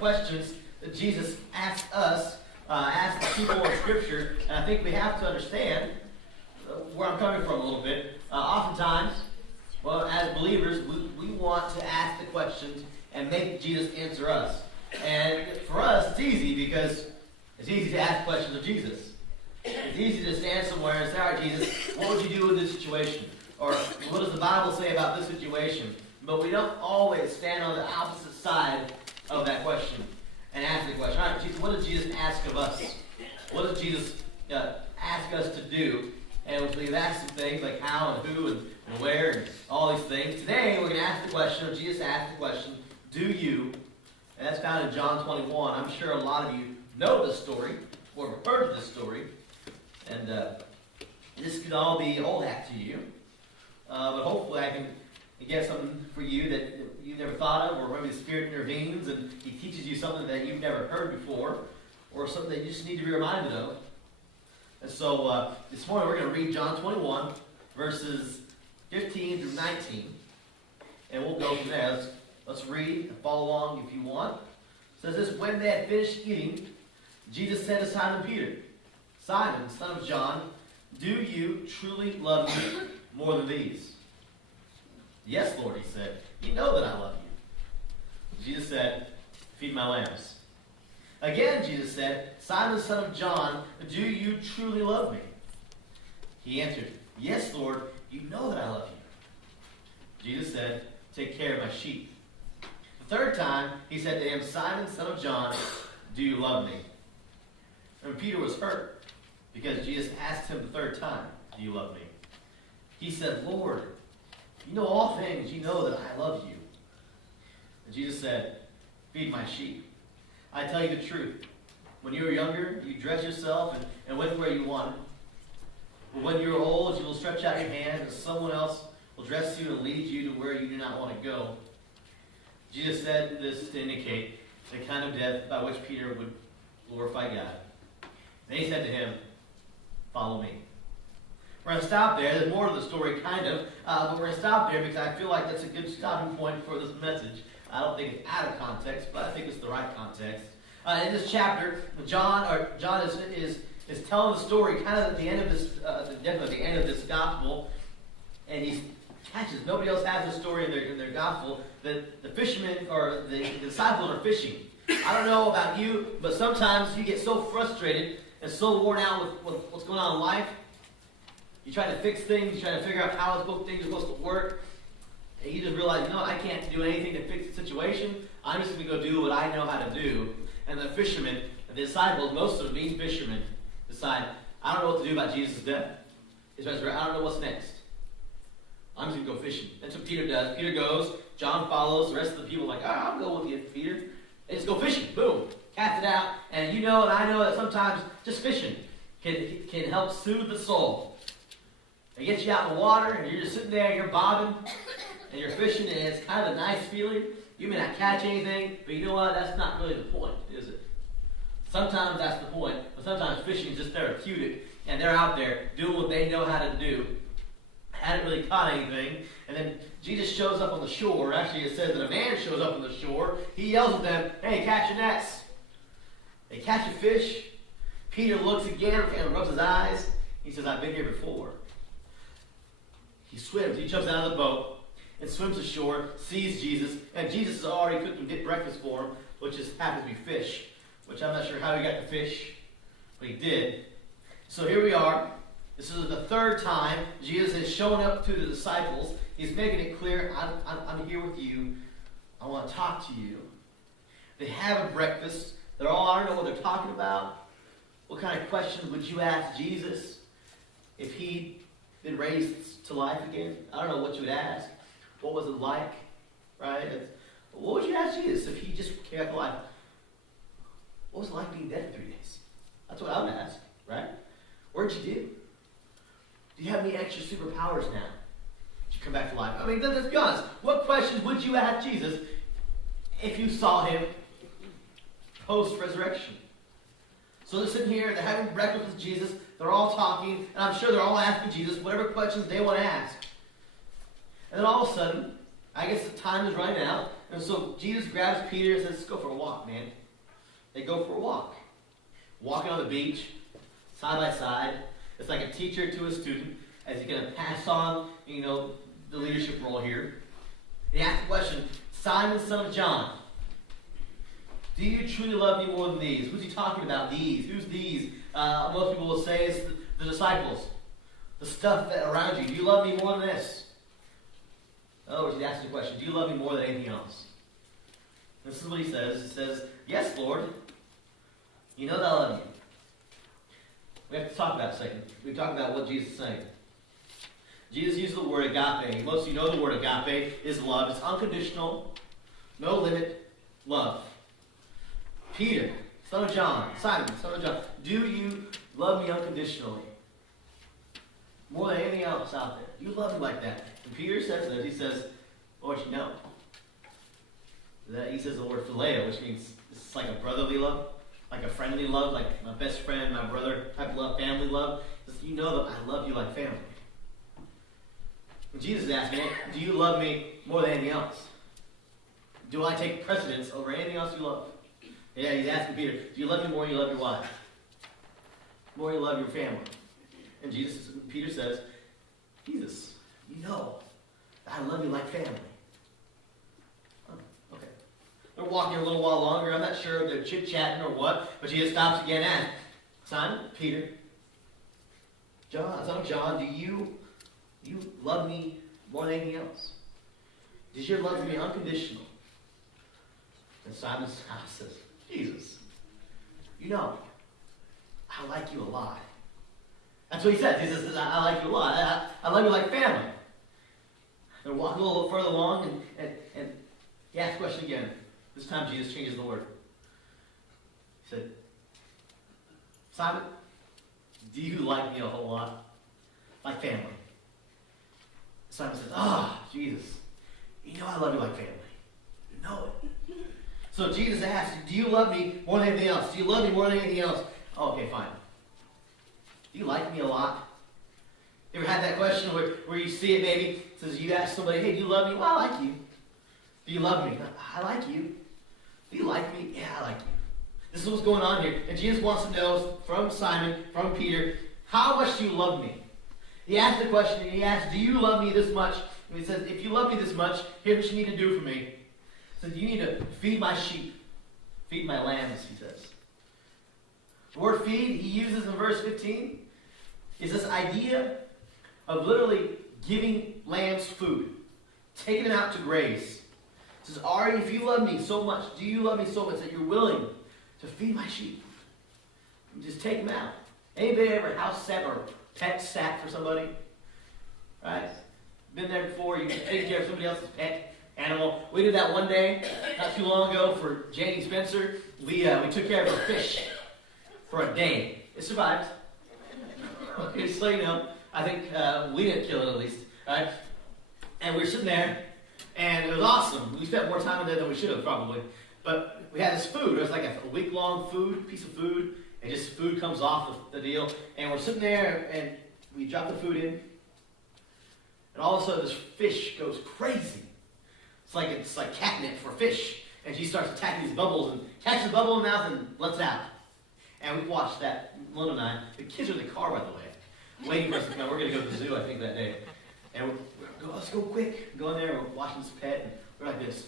questions that Jesus asked us, asked the people in Scripture, and I think we have to understand where I'm coming from a little bit. Oftentimes, well, as believers, we want to ask the questions and make Jesus answer us. And for us, it's easy because it's easy to ask questions of Jesus. It's easy to stand somewhere and say, all right, Jesus, what would you do in this situation? Or what does the Bible say about this situation? But we don't always stand on the opposite side of that question and ask the question, all right, Jesus, what does Jesus ask of us? What does Jesus ask us to do? And we've asked some things like how and who and where and all these things. Today, we're going to ask the question, or Jesus asked the question, do you? And that's found in John 21. I'm sure a lot of you know this story or have heard this story. And this could all be old hat to you. But hopefully I can get something for you that you've never thought of, or maybe the Spirit intervenes and He teaches you something that you've never heard before, or something that you just need to be reminded of. And so this morning we're going to read John 21, verses 15 through 19. And we'll go from there. Let's read and follow along if you want. It says this, when they had finished eating, Jesus said to Simon Peter, Simon, son of John, do you truly love me more than these? Yes, Lord, he said. You know that I love you. Jesus said, feed my lambs. Again, Jesus said, Simon, son of John, do you truly love me? He answered, yes, Lord, you know that I love you. Jesus said, take care of my sheep. The third time, he said to him, Simon, son of John, do you love me? And Peter was hurt, because Jesus asked him the third time, do you love me? He said, Lord, you know all things. You know that I love you. And Jesus said, feed my sheep. I tell you the truth. When you were younger, you dressed yourself and went where you wanted. But when you are old, you will stretch out your hand, and someone else will dress you and lead you to where you do not want to go. Jesus said this to indicate the kind of death by which Peter would glorify God. Then he said to him, follow me. We're going to stop there. There's more to the story, kind of. But we're going to stop there because I feel like that's a good stopping point for this message. I don't think it's out of context, but I think it's the right context. In this chapter, John is telling the story kind of at the end of this, definitely at the end of this gospel, and he catches. Nobody else has this story in their gospel. The fishermen or the disciples are fishing. I don't know about you, but sometimes you get so frustrated and so worn out with what's going on in life. You try to fix things, you try to figure out how things are supposed to work, and you just realize, no, I can't do anything to fix the situation. I'm just going to go do what I know how to do. And the fishermen, the disciples, most of them being fishermen, decide, I don't know what to do about Jesus' death. His resurrection. I don't know what's next. I'm just going to go fishing. That's what Peter does. Peter goes, John follows, the rest of the people are like, I'll go with you, Peter. And just go fishing. Boom. Cast it out. And you know and I know that sometimes just fishing can help soothe the soul. It gets you out in the water, and you're just sitting there, and you're bobbing, and you're fishing, and it's kind of a nice feeling. You may not catch anything, but you know what? That's not really the point, is it? Sometimes that's the point, but sometimes fishing is just therapeutic, and they're out there doing what they know how to do. Hadn't really caught anything, and then Jesus shows up on the shore. Actually, it says that a man shows up on the shore. He yells at them, hey, catch your nets. They catch a fish. Peter looks again and rubs his eyes. He says, I've been here before. He swims. He jumps out of the boat and swims ashore, sees Jesus, and Jesus has already cooked him breakfast for him, which just happens to be fish, which I'm not sure how he got the fish, but he did. So here we are. This is the third time Jesus has shown up to the disciples. He's making it clear, I'm here with you. I want to talk to you. They have a breakfast. I don't know what they're talking about. What kind of questions would you ask Jesus if he'd been raised to life again? I don't know what you would ask. What was it like? Right? What would you ask Jesus if he just came back to life? What was it like being dead for 3 days? That's what I would ask, right? What did you do? Do you have any extra superpowers now? Did you come back to life? I mean, let's be honest. What questions would you ask Jesus if you saw him post-resurrection? So they're sitting here, they're having breakfast with Jesus, they're all talking, and I'm sure they're all asking Jesus whatever questions they want to ask. And then all of a sudden, I guess the time is running out. And so Jesus grabs Peter and says, let's go for a walk, man. They go for a walk. Walking on the beach, side by side. It's like a teacher to a student as he's going to pass on, the leadership role here. And he asks the question, Simon, son of John, do you truly love me more than these? Who's he talking about? These. Who's these? Most people will say it's the disciples. The stuff around you. Do you love me more than this? In other words, he's asking the question, do you love me more than anything else? This is what he says. He says, yes, Lord. You know that I love you. We have to talk about it a second. We talk about what Jesus is saying. Jesus uses the word agape. Most of you know the word agape is love. It's unconditional, no limit love. Peter, son of John, Simon, son of John, do you love me unconditionally? More than anything else out there. Do you love me like that? And Peter says this. He says, Lord, you know. He says the word phileo, which means it's like a brotherly love, like a friendly love, like my best friend, my brother type of love, family love. He says, you know that I love you like family. And Jesus asked me, do you love me more than anything else? Do I take precedence over anything else you love? Yeah, he's asking Peter, do you love me more than you love your wife? More than you love your family? And Peter says, Jesus, you know that I love you like family. Oh, okay. They're walking a little while longer. I'm not sure if they're chit-chatting or what, but Jesus stops again and asks, Simon, Peter, John, son of John, do you love me more than anything else? Does your love for me unconditional? And Simon says, Jesus, you know, I like you a lot. That's what he says. He says, I like you a lot. I love you like family. They're walking a little further along, and he asks the question again. This time Jesus changes the word. He said, Simon, do you like me a whole lot? Like family? Simon says, Jesus, you know I love you like family. You know it. So Jesus asks, do you love me more than anything else? Do you love me more than anything else? Oh, okay, fine. Do you like me a lot? You ever had that question where you see it maybe? It says you ask somebody, hey, do you love me? Well, I like you. Do you love me? I like you. Do you like me? Yeah, I like you. This is what's going on here. And Jesus wants to know from Simon, from Peter, how much do you love me? He asked the question, and he asked, do you love me this much? And he says, if you love me this much, here's what you need to do for me. He says, you need to feed my sheep. Feed my lambs, he says. The word feed he uses in verse 15 is this idea of literally giving lambs food. Taking them out to graze. He says, Ari, if you love me so much, do you love me so much that you're willing to feed my sheep? And just take them out. Anybody ever house sat or pet sat for somebody? Right? Been there before, you take care of somebody else's pet animal. We did that one day, not too long ago, for Janie Spencer. We took care of a fish for a day. It survived. Just so you know, I think we didn't kill it at least. Right? And we were sitting there, and it was awesome. We spent more time in there than we should have probably. But we had this food. It was like a week-long piece of food, and just food comes off the deal. And we're sitting there, and we drop the food in, and all of a sudden this fish goes crazy. It's like catnip for fish. And she starts attacking these bubbles and catches the bubble in the mouth and lets it out. And we watched that, Lynn and I. The kids are in the car, by the way, waiting for us to come. We're going to go to the zoo, I think, that day. And let's go quick. Go in there, and we're watching this pet, and we're like this.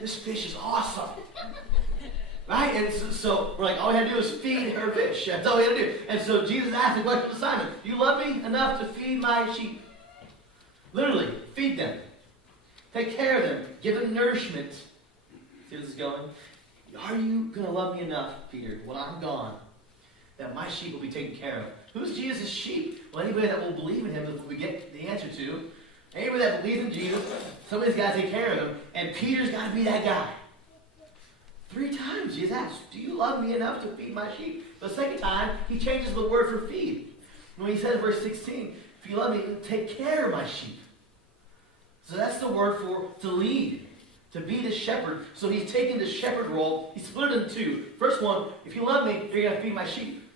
This fish is awesome. Right? And so we're like, all we had to do is feed her fish. That's all we had to do. And so Jesus asked the question to Simon, do you love me enough to feed my sheep? Literally, feed them. Take care of them. Give them nourishment. See where this is going? Are you going to love me enough, Peter, when I'm gone, that my sheep will be taken care of? Who's Jesus' sheep? Well, anybody that will believe in him, that we get the answer to. Anybody that believes in Jesus, somebody's got to take care of him. And Peter's got to be that guy. 3 times Jesus asked, do you love me enough to feed my sheep? The second time, he changes the word for feed. When he says in verse 16, if you love me, take care of my sheep. So that's the word for to lead, to be the shepherd. So he's taking the shepherd role, he split it in 2. First one, if you love me, you're going to feed my sheep.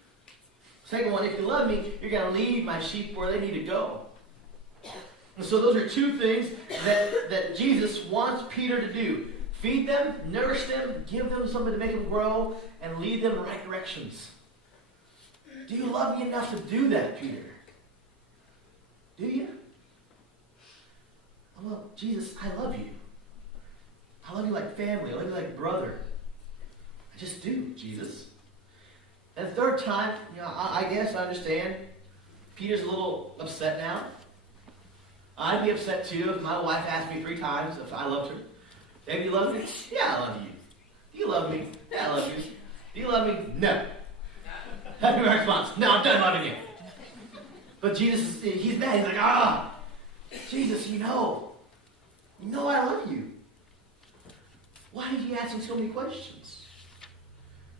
Second one, if you love me, you're going to lead my sheep where they need to go. And so those are two things that Jesus wants Peter to do. Feed them, nourish them, give them something to make them grow, and lead them in the right directions. Do you love me enough to do that, Peter? Do you? Well, Jesus, I love you. I love you like family. I love you like brother. I just do, Jesus. And the third time, I guess I understand. Peter's a little upset now. I'd be upset too if my wife asked me 3 times if I loved her. Baby, you love me? Yeah, I love you. Do you love me? Yeah, I love you. Do you love me? No. That'd be my response. No, I'm done loving you. But Jesus, he's mad. He's like, Jesus, you know I love you. Why are you asking so many questions?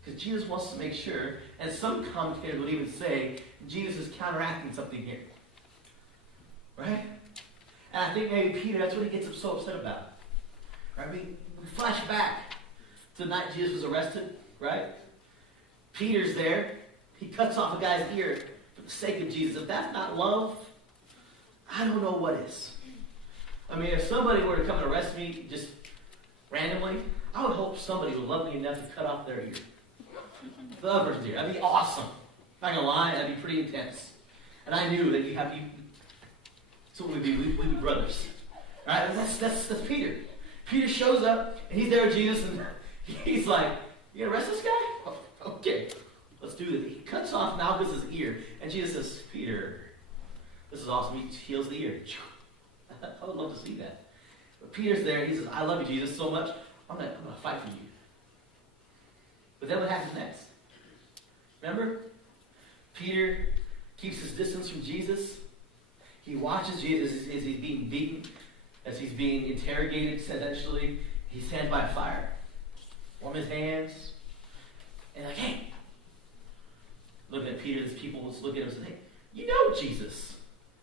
Because Jesus wants to make sure, and some commentators would even say, Jesus is counteracting something here. Right? And I think maybe Peter, that's what he gets so upset about. Right? We flash back to the night Jesus was arrested, right? Peter's there. He cuts off a guy's ear for the sake of Jesus. If that's not love, I don't know what is. I mean, if somebody were to come and arrest me just randomly, I would hope somebody would love me enough to cut off their ear. The other person's ear. That'd be awesome. Not gonna lie, that'd be pretty intense. And I knew that so we'd be brothers. Right? And that's Peter. Peter shows up, and he's there with Jesus, and he's like, you gonna arrest this guy? Oh, okay, let's do this. He cuts off Malchus's ear, and Jesus says, Peter, this is awesome. He heals the ear. I would love to see that. But Peter's there, and he says, I love you, Jesus, so much, I'm gonna fight for you. But then what happens next? Remember? Peter keeps his distance from Jesus. He watches Jesus as he's being beaten, as he's being interrogated, essentially. He stands by a fire. Warm his hands. And like, hey. Looking at Peter, these people just look at him and say, hey, you know Jesus.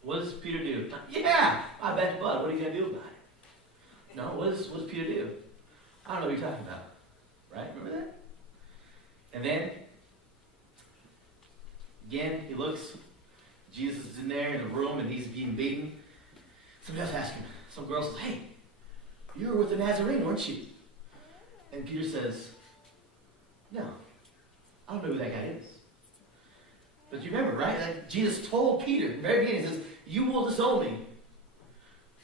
What does Peter do? Yeah, I bet you, bud. What are you going to do about it? No, what does Peter do? I don't know what you're talking about. Right? Remember that? And then, again, he looks. Jesus is in there in the room, and he's being beaten. Somebody else asks him. Some girl says, hey, you were with the Nazarene, weren't you? And Peter says, no, I don't know who that guy is. But you remember, right? Like Jesus told Peter at the very beginning, he says, you will disown me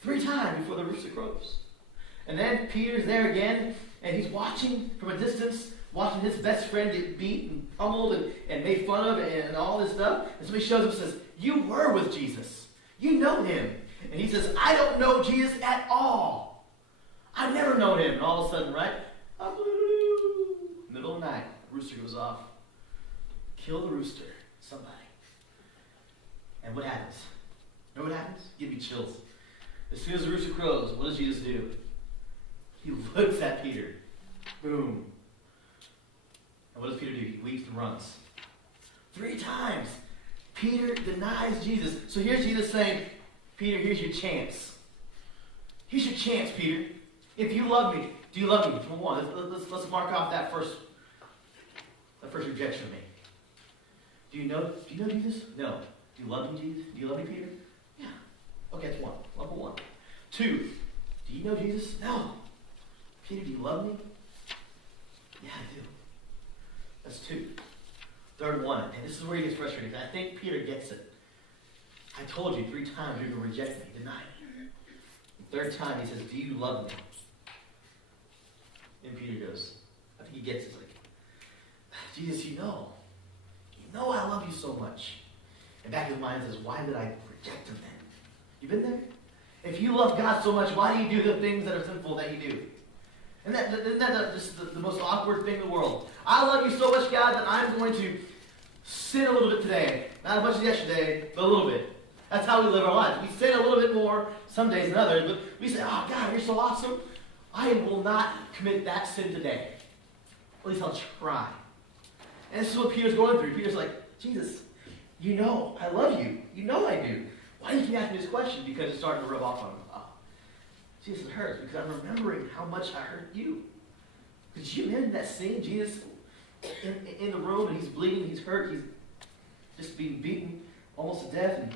3 times before the rooster crows. And then Peter's there again, and he's watching from a distance, watching his best friend get beat and pummeled and made fun of and all this stuff. And somebody shows up and says, you were with Jesus. You know him. And he says, I don't know Jesus at all. I've never known him. And all of a sudden, right? Middle of the night, rooster goes off. Kill the rooster. Somebody. And what happens? You know what happens? Give me chills. As soon as the rooster crows, what does Jesus do? He looks at Peter. Boom. And what does Peter do? He weeps and runs. 3 times. Peter denies Jesus. So here's Jesus saying, Peter, here's your chance. Here's your chance, Peter. If you love me, do you love me? Come on, let's mark off that first rejection of me. Do you know Jesus? No. Do you love me, Jesus? Do you love me, Peter? Yeah. Okay, that's 1. Level 1. 2. Do you know Jesus? No. Peter, do you love me? Yeah, I do. That's 2. Third one, and this is where he gets frustrated. I think Peter gets it. I told you 3 times you're going to reject me, deny me. The 3rd time he says, do you love me? And Peter goes, I think he gets it. He's like, Jesus, you know I love you so much. And back in his mind says, why did I reject him then? You been there? If you love God so much, why do you do the things that are sinful that you do? And isn't that just the most awkward thing in the world? I love you so much, God, that I'm going to sin a little bit today. Not as much as yesterday, but a little bit. That's how we live our lives. We sin a little bit more some days than others, but we say, oh, God, you're so awesome. I will not commit that sin today. At least I'll try. And this is what Peter's going through. Peter's like, Jesus, you know I love you. You know I do. Why did you ask me this question? Because it's starting to rub off on him. Oh, Jesus, it hurts because I'm remembering how much I hurt you. Did you imagine that scene? Jesus in the room, and he's bleeding, he's hurt, he's just being beaten almost to death. And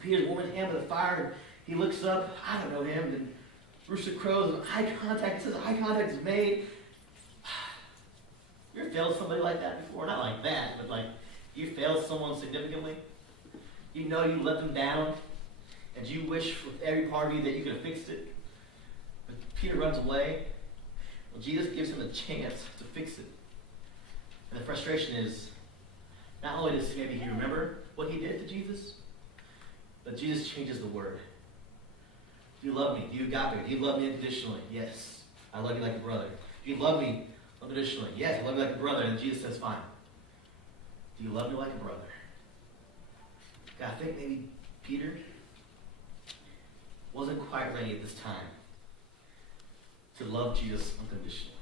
Peter's warming his hand by the fire, and He looks up, I don't know him, and rooster crows, and eye contact is made. You ever failed somebody like that before? Not like that, but like you failed someone significantly. You know you let them down, and you wish with every part of you that you could have fixed it. But Peter runs away. Well, Jesus gives him a chance to fix it. And the frustration is, not only does maybe he remember what he did to Jesus, but Jesus changes the word. Do you love me? Do you agape? Do you love me unconditionally? Yes. I love you like a brother. Do you love me unconditionally? Yes, I love you like a brother. And Jesus says, fine. Do you love me like a brother? God, I think maybe Peter wasn't quite ready at this time to love Jesus unconditionally.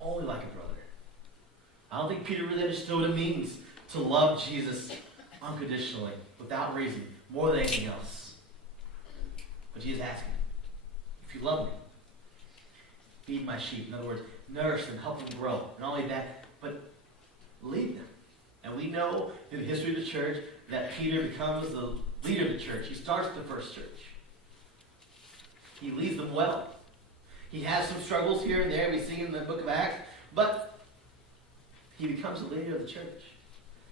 Only like a brother. I don't think Peter really understood what it means to love Jesus unconditionally, without reason, more than anything else. But Jesus asked him, if you love me, feed my sheep. In other words, nourish them, help them grow. Not only that, but lead them. And we know through the history of the church that Peter becomes the leader of the church. He starts the first church. He leads them well. He has some struggles here and there. We see in the book of Acts. But he becomes the leader of the church.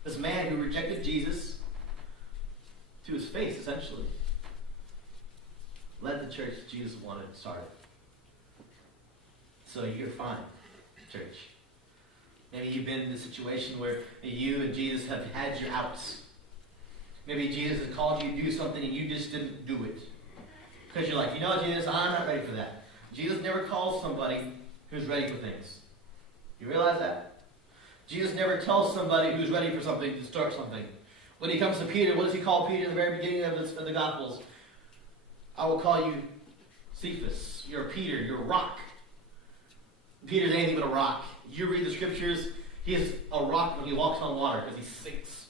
This man who rejected Jesus to his face, essentially, led the church Jesus wanted started. So you're fine, church. Maybe you've been in a situation where you and Jesus have had your outs. Maybe Jesus has called you to do something and you just didn't do it. Because you're like, you know, Jesus, I'm not ready for that. Jesus never calls somebody who's ready for things. You realize that? Jesus never tells somebody who's ready for something to start something. When he comes to Peter, what does he call Peter in the very beginning of the Gospels? I will call you Cephas. You're a Peter. You're a rock. Peter's anything but a rock. You read the scriptures, he is a rock when he walks on water because he sinks.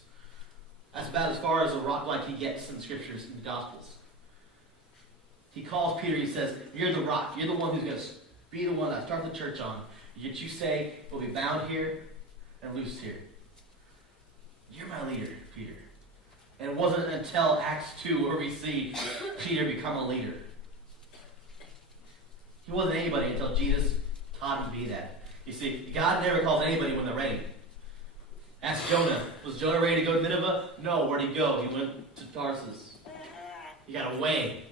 That's about as far as a rock like he gets in the scriptures in the Gospels. He calls Peter, he says, you're the rock. You're the one who's going to be the one that I start the church on. Yet you say, we'll be bound here and loosed here. You're my leader, Peter. And it wasn't until Acts 2 where we see Peter become a leader. He wasn't anybody until Jesus taught him to be that. You see, God never calls anybody when they're ready. Ask Jonah. Was Jonah ready to go to Nineveh? No. Where'd he go? He went to Tarsus. He got away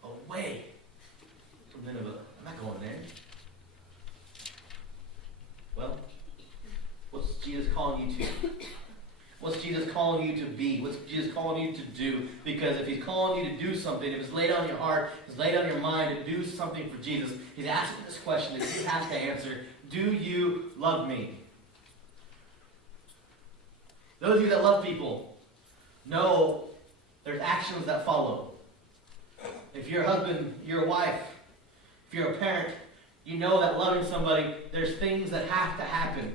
from Nineveh. I'm not going there. Well, what's Jesus calling you to? What's Jesus calling you to be? What's Jesus calling you to do? Because if he's calling you to do something, if it's laid on your heart, if it's laid on your mind to do something for Jesus, he's asking this question that you have to answer. Do you love me? Those of you that love people know there's actions that follow. If you're a husband, you're a wife, if you're a parent, you know that loving somebody, there's things that have to happen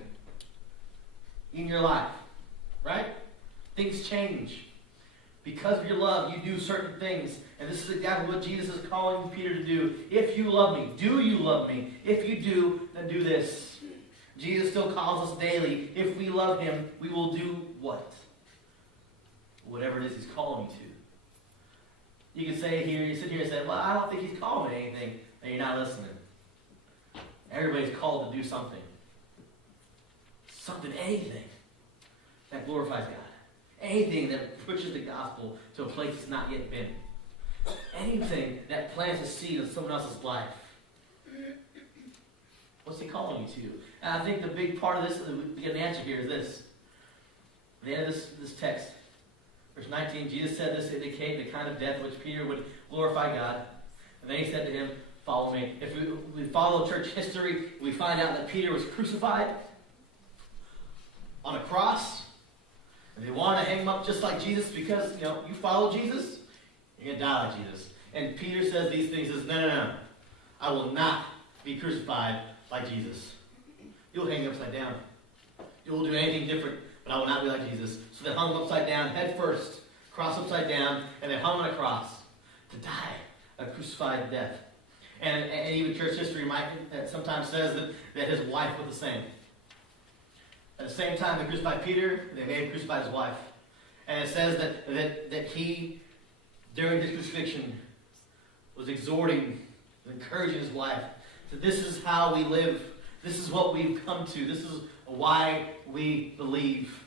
in your life. Right? Things change. Because of your love, you do certain things. And this is exactly what Jesus is calling Peter to do. If you love me, do you love me? If you do, then do this. Jesus still calls us daily. If we love him, we will do what? Whatever it is he's calling you to. You can say here, you sit here and say, well, I don't think he's calling me anything. And you're not listening. Everybody's called to do something. Something, anything that glorifies God. Anything that pushes the gospel to a place it's not yet been. Anything that plants a seed in someone else's life. What's he calling you to? And I think the big part of this, to get an answer here, is this. At the end of this text, verse 19, Jesus said this to indicate the kind of death which Peter would glorify God. And then he said to him, follow me. If we follow church history, we find out that Peter was crucified on a cross. And they wanted to hang him up just like Jesus because, you follow Jesus, you're going to die like Jesus. And Peter says these things, says, no. I will not be crucified like Jesus. You'll hang upside down. You'll do anything different, but I will not be like Jesus. So they hung him upside down, head first, cross upside down, and they hung him on a cross to die a crucified death. And even church history sometimes says that his wife was the same. At the same time they crucified Peter, they may have crucified his wife. And it says that he during his crucifixion, was exhorting and encouraging his wife that this is how we live. This is what we've come to. This is why we believe.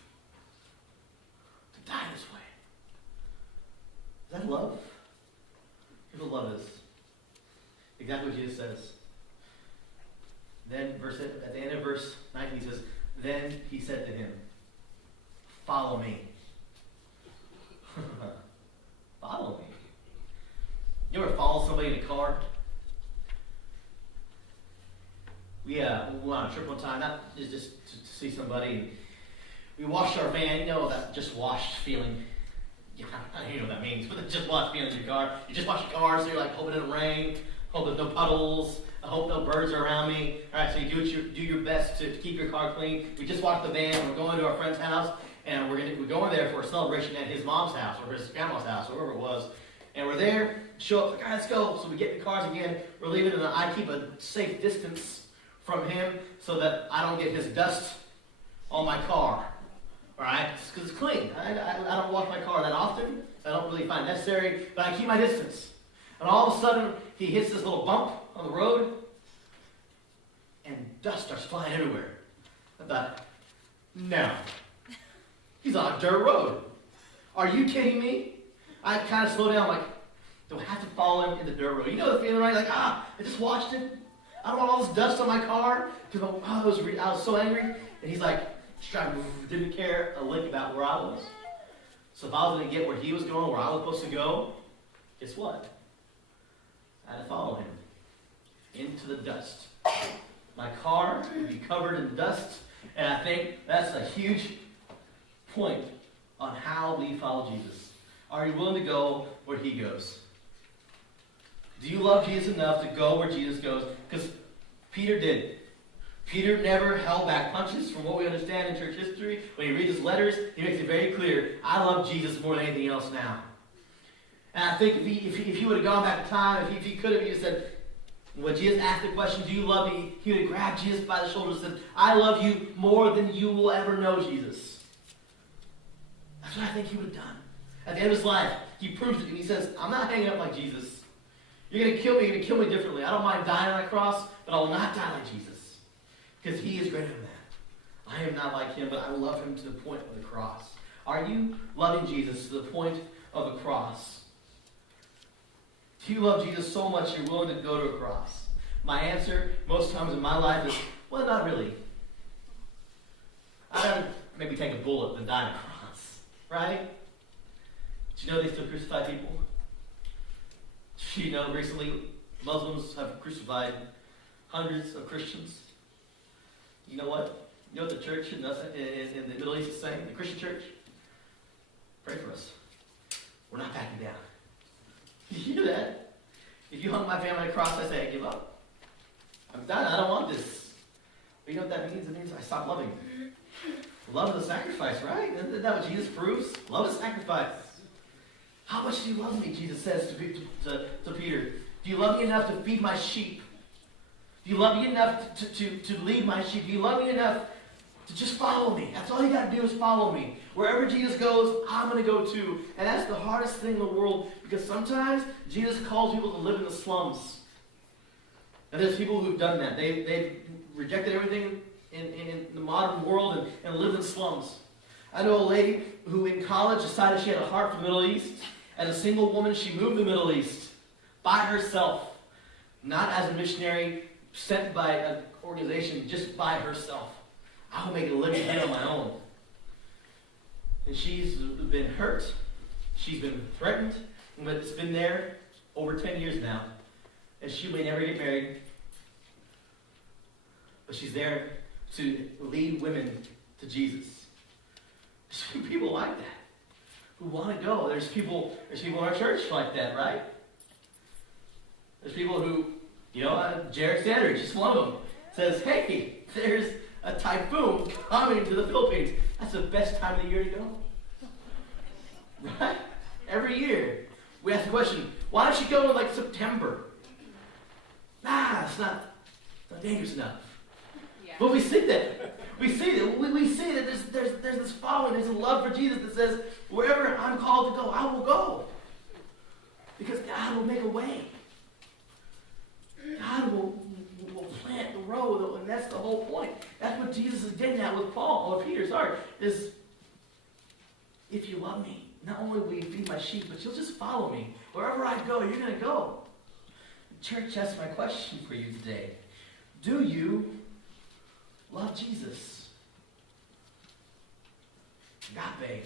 To die this way. Is that love? Here's what love is. Exactly what Jesus says. Then at the end of verse 19 he says, then he said to him, follow me. Follow me. You ever follow somebody in a car? We went on a trip one time, not just to see somebody. We washed our van. You know that just washed feeling. You know what that means, but the just washed feeling in your car. You just wash your car, so you're like, hope it doesn't rain, hope there's no puddles, I hope no birds are around me. All right, so you do your best to keep your car clean. We just washed the van. We're going to our friend's house, and we're going there for a celebration at his mom's house or his grandma's house, or wherever it was. And we're there, show up, like, all right, let's go. So we get in the cars again. We're leaving, and I keep a safe distance from him so that I don't get his dust on my car. All right? Because it's clean. I don't wash my car that often. I don't really find it necessary, but I keep my distance. And all of a sudden, he hits this little bump on the road, and dust starts flying everywhere. I thought, no. He's on a dirt road. Are you kidding me? I kind of slow down, like, do I have to follow him in the dirt road? You know the feeling, right? Like, I just watched it. I don't want all this dust on my car because I was so angry. And he's like, didn't care a lick about where I was. So if I was going to get where he was going, where I was supposed to go, guess what? I had to follow him into the dust. My car would be covered in dust, and I think that's a huge point on how we follow Jesus. Are you willing to go where he goes? Do you love Jesus enough to go where Jesus goes? Because Peter did. Peter never held back punches from what we understand in church history. When you read his letters, he makes it very clear, I love Jesus more than anything else now. And I think if he would have gone back in time, if he could have, he would have said, when Jesus asked the question, do you love me? He would have grabbed Jesus by the shoulders and said, I love you more than you will ever know, Jesus. That's what I think he would have done. At the end of his life, he proves it, and he says, I'm not hanging up like Jesus. You're going to kill me, you're going to kill me differently. I don't mind dying on a cross, but I will not die like Jesus. Because he is greater than that. I am not like him, but I love him to the point of the cross. Are you loving Jesus to the point of the cross? Do you love Jesus so much you're willing to go to a cross? My answer, most times in my life, is, well, not really. I'd rather maybe take a bullet than die on a cross. Right? Did you know they still crucify people? Did you know recently Muslims have crucified hundreds of Christians? You know what? You know what the church in the Middle East is saying? The Christian church? Pray for us. We're not backing down. Did you hear that? If you hung my family on a cross, I say, I give up. I'm done. I don't want this. But you know what that means? It means I stop loving. Love is a sacrifice, right? Isn't that what Jesus proves? Love is sacrifice. How much do you love me, Jesus says to Peter. Do you love me enough to feed my sheep? Do you love me enough to lead my sheep? Do you love me enough to just follow me? That's all you got to do is follow me. Wherever Jesus goes, I'm going to go too. And that's the hardest thing in the world, because sometimes Jesus calls people to live in the slums. And there's people who've done that. They've rejected everything in the modern world and lived in slums. I know a lady who in college decided she had a heart for the Middle East. As a single woman, she moved to the Middle East by herself. Not as a missionary sent by an organization, just by herself. I will make a living here on my own. And she's been hurt. She's been threatened. But it's been there over 10 years now. And she may never get married. But she's there to lead women to Jesus. There's people like that who want to go. There's people in our church like that, right? There's people who, Jared Sanders, just one of them, says, hey, there's a typhoon coming to the Philippines. That's the best time of the year to go. Right? Every year. We ask the question, why don't you go in September? It's not dangerous enough. Yeah. But we see that. We see that there's this following, there's a love for Jesus that says, wherever I'm called to go, I will go. Because God will make a way. God will plant the road, and that's the whole point. That's what Jesus is getting at with Paul, or Peter, sorry, is if you love me, not only will you feed my sheep, but you'll just follow me. Wherever I go, you're going to go. Church, that's my question for you today. Do you love Jesus? Agape.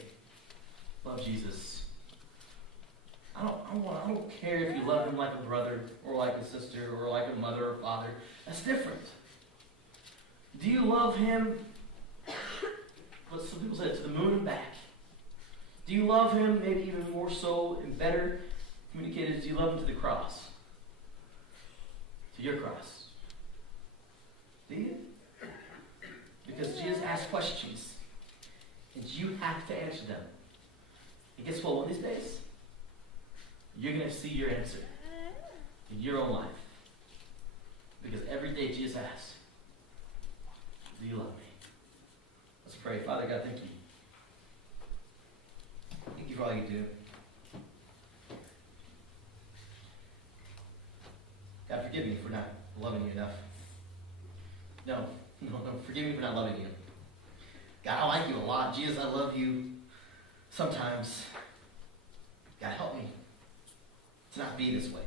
Love Jesus. I don't care if you love him like a brother, or like a sister, or like a mother or father. That's different. Do you love him, what some people say, to the moon and back? Do you love him maybe even more so and better communicated? Do you love him to the cross? To your cross? Do you? Because Jesus asks questions, and you have to answer them. And guess what? One of these days, you're going to see your answer in your own life. Because every day Jesus asks, do you love me? Let's pray. Father God, thank you. Thank you for all you do. God, forgive me for not loving you enough. No, forgive me for not loving you. God, I like you a lot. Jesus, I love you sometimes. God, help me to not be this way.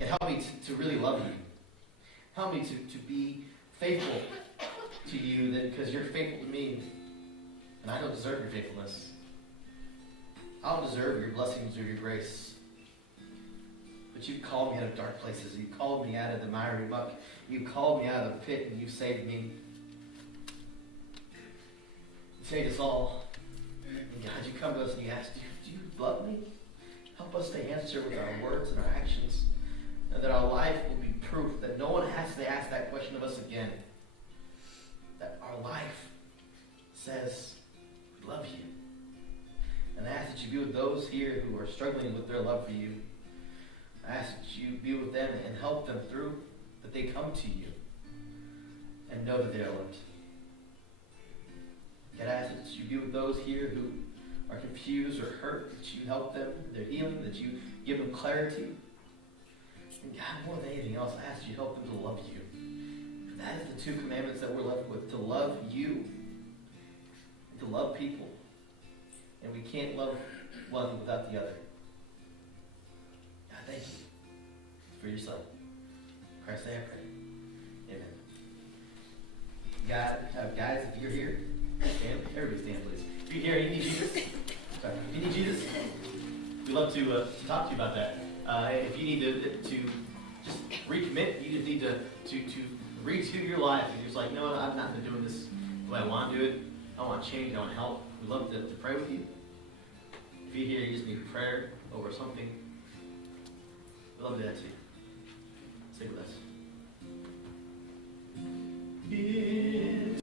God, help me to really love you. Help me to be faithful to you because you're faithful to me. And I don't deserve your faithfulness. I don't deserve your blessings or your grace. But you called me out of dark places. You called me out of the miry muck. You called me out of the pit and you saved me. You saved us all. And God, you come to us and you ask, do you love me? Help us to answer with our words and our actions. And that our life will be proof that no one has to ask that question of us again. That our life says, we love you. And I ask that you be with those here who are struggling with their love for you. I ask that you be with them and help them through, that they come to you and know that they are loved. God, I ask that you be with those here who are confused or hurt, that you help them in their healing, that you give them clarity. And God, more than anything else, I ask that you help them to love you. For that is the two commandments that we're left with, to love you and to love people. And we can't love one without the other. God, thank you for your son. In Christ's name I pray. Amen. God, guys, if you're here, stand. Everybody stand, please. If you're here and you need Jesus, sorry, if you need Jesus, we'd love to talk to you about that. If you need to just recommit, you just need to redo your life. And you're just like, no, I'm not doing this the way I want to do it. I want change. I want help. We'd love to pray with you. If you're here, you just need prayer over something, we'd love to do that too. Stay with us.